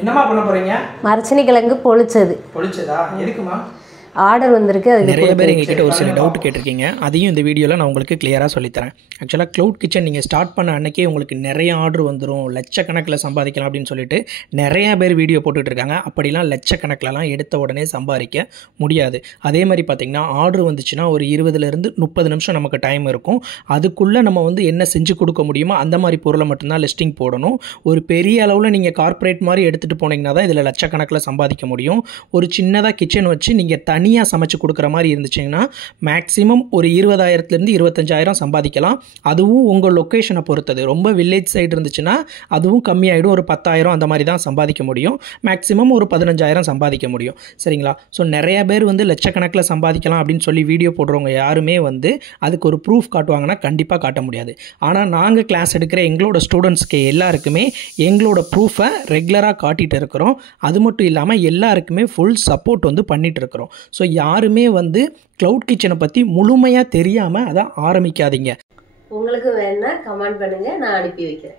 என்னமா பண்ண போறீங்க? மரச்சனி கிழங்கு பொளிச்சது. பொளிச்சதா? எதுக்குமா? ஆர்டர் வந்திருக்கு. அது நிறைய பேர் எங்ககிட்ட ஒரு சில டவுட் கேட்டிருக்கீங்க. அதையும் இந்த வீடியோவில் நான் உங்களுக்கு கிளியராக சொல்லித்தரேன். ஆக்சுவலாக க்ளவுட் கிச்சன் நீங்கள் ஸ்டார்ட் பண்ண அன்றைக்கே உங்களுக்கு நிறைய ஆர்டர் வந்துடும், லட்சக்கணக்கில் சம்பாதிக்கலாம் அப்படின்னு சொல்லிட்டு நிறையா பேர் வீடியோ போட்டுட்ருக்காங்க. அப்படிலாம் லட்சக்கணக்கிலலாம் எடுத்த உடனே சம்பாதிக்க முடியாது. அதே மாதிரி பார்த்திங்கன்னா ஆர்டர் வந்துச்சுன்னா ஒரு 20லேருந்து 30 நிமிஷம் நமக்கு டைம் இருக்கும். அதுக்குள்ளே நம்ம வந்து என்ன செஞ்சு கொடுக்க முடியுமோ அந்த மாதிரி பொருளை மட்டும்தான் லிஸ்டிங் போடணும். ஒரு பெரிய அளவில் நீங்கள் கார்ப்பரேட் மாதிரி எடுத்துகிட்டு போனீங்கன்னா தான் இதில் லட்சக்கணக்கில் சம்பாதிக்க முடியும். ஒரு சின்னதாக கிச்சன் வச்சு நீங்கள் தனியாக சமைச்சு கொடுக்குற மாதிரி இருந்துச்சுங்கன்னா மேக்ஸிமம் ஒரு 20,000லேருந்து 25,000 சம்பாதிக்கலாம். அதுவும் உங்கள் லொக்கேஷனை பொறுத்தது. ரொம்ப வில்லேஜ் சைடு இருந்துச்சுன்னா அதுவும் கம்மியாகிடும். ஒரு 10,000 அந்த மாதிரி தான் சம்பாதிக்க முடியும். மேக்ஸிமம் ஒரு 15,000 சம்பாதிக்க முடியும். சரிங்களா? ஸோ நிறைய பேர் வந்து லட்சக்கணக்கில் சம்பாதிக்கலாம் அப்படின்னு சொல்லி வீடியோ போடுறவங்க யாருமே வந்து அதுக்கு ஒரு ப்ரூஃப் காட்டுவாங்கன்னா கண்டிப்பாக காட்ட முடியாது. ஆனால் நாங்கள் கிளாஸ் எடுக்கிற எங்களோட ஸ்டூடெண்ட்ஸ்க்கு எல்லாருக்குமே எங்களோட ப்ரூஃபை ரெகுலராக காட்டிகிட்டு இருக்கிறோம். அது மட்டும் இல்லாமல் எல்லாருக்குமே ஃபுல் சப்போர்ட் வந்து பண்ணிகிட்டு இருக்கிறோம். ஸோ யாருமே வந்து க்ளவுட் கிச்சனை பற்றி முழுமையாக தெரியாமல் அதை ஆரம்பிக்காதீங்க. உங்களுக்கு வேணா கமெண்ட் பண்ணுங்க, நான் அனுப்பி வைக்கிறேன்.